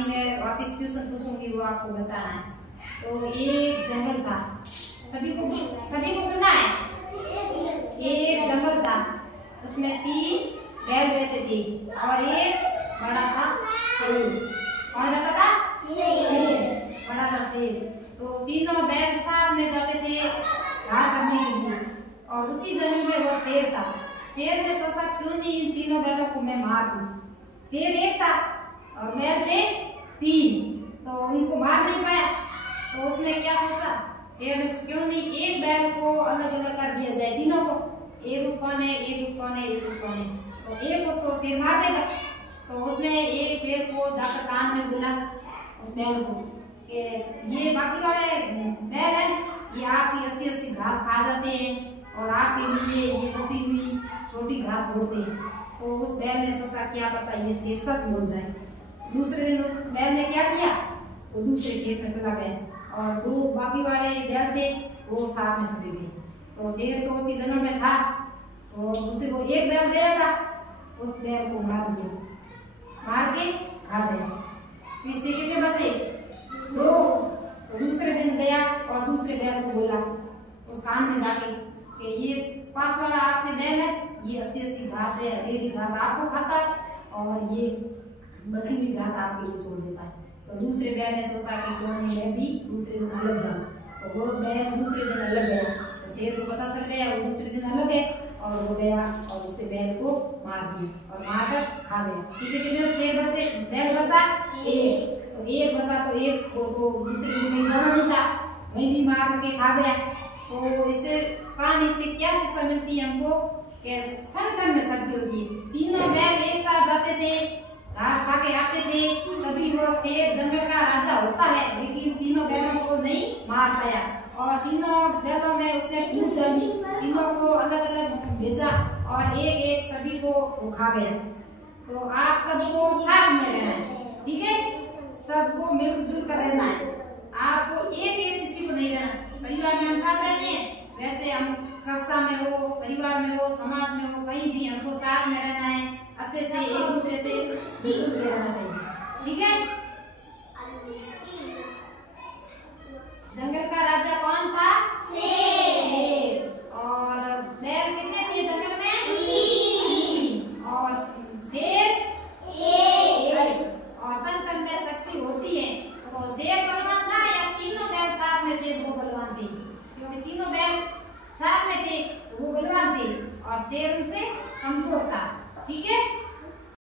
कहानी में वापस क्वेश्चन पूछूंगी, वो आपको बताना है। तो एक जंगल था, सभी को सुनना है। एक जंगल था, उसमें 3 बैल रहते थे और एक बड़ा था शेर। कौन रहता था? शेर, बड़ा था शेर। तो तीनों बैल साथ में जाते थे घास करने के लिए, और उसी जंगल में वो शेर था। शेर ने सोचा क्यों नहीं इन तीनों बैलों को मैं मार दूं। शेर एक था और बैल थे 3, तो उनको मार नहीं पाया। तो उसने क्या सोचा, शेर ने क्यों नहीं एक बैल को अलग अलग कर दिया जाए तीनों को, एक उसको ने, एक उसको ने, एक उसको ने, तो एक उसको शेर मार देगा। तो उसने एक शेर को जाकर कान में बोला उस बैल को कि ये बाकी वाले बैल है, ये आपकी अच्छी अच्छी घास खा जाते हैं और आपके लिए ये बची हुई छोटी घास छोड़ते हैं। तो उस बैल ने सोचा क्या पता ये शेर सच बोल जाए। दूसरे दिन उस बैल ने क्या किया, वो दूसरे खेत में चला गया और 2 बाकी वाले बैल थे वो साथ में चले गए। तो शेर तो उसी जंगल में था, तो दूसरे को एक बैल गया था, उस बैल को मार दिया, मार के खा गया। पीछे कितने बचे? 2। तो दूसरे दिन गया और दूसरे बैल को बोला उस कान में जाके कि ये पास वाला आपके बैल है, ये अच्छी घास है, हरी घास आपको खाता है और ये बची हुई घास आपके लिए छोड़ देता है। तो दूसरे बैल ने सोचा कि क्यों नहीं मैं भी दूसरे दिन अलग जाऊं। तो वो बैल दूसरे दिन अलग गया, तो शेर को पता चल गया, वो दूसरे दिन अलग है और वो गया और उसे बैल को मार दिया और मारकर खा गया। किसी कितने शेर बचे? बैल बचा 1। तो 1 बचा तो 1 को तो दूसरे दिन कहीं जाना नहीं था, वहीं भी मार के खा गया। तो इससे कहानी से क्या शिक्षा मिलती है हमको कि संगठन में शक्ति होती है। तीनों बैल एक साथ जाते थे, घास खा के आते थे, तभी वो शेर जंगल का राजा होता है, लेकिन तीनों बैलों को नहीं मार पाया और तीनों बैलों में उसने कूद डाली, तीनों को अलग अलग भेजा और एक एक सभी को वो खा गया। तो आप सबको साथ में रहना है, ठीक है, सबको मिलजुल कर रहना है, आपको एक एक किसी को नहीं रहना। परिवार में हम साथ रहते हैं, वैसे हम कक्षा में हो, परिवार में हो, समाज में हो, कहीं भी हमको साथ में रहना है, अच्छे से एक दूसरे से मिलजुल के रहना चाहिए, ठीक है। जंगल का राजा कौन था? शेर। और बैल कितने थे जंगल में? 3। और शेर 1। और संगठन में शक्ति होती है। तो शेर बलवान था या तीनों बैल साथ में थे वो बलवान थे? क्योंकि तीनों बैल साथ में थे तो वो बलवान थे और शेर उनसे कमजोर था, ठीक है।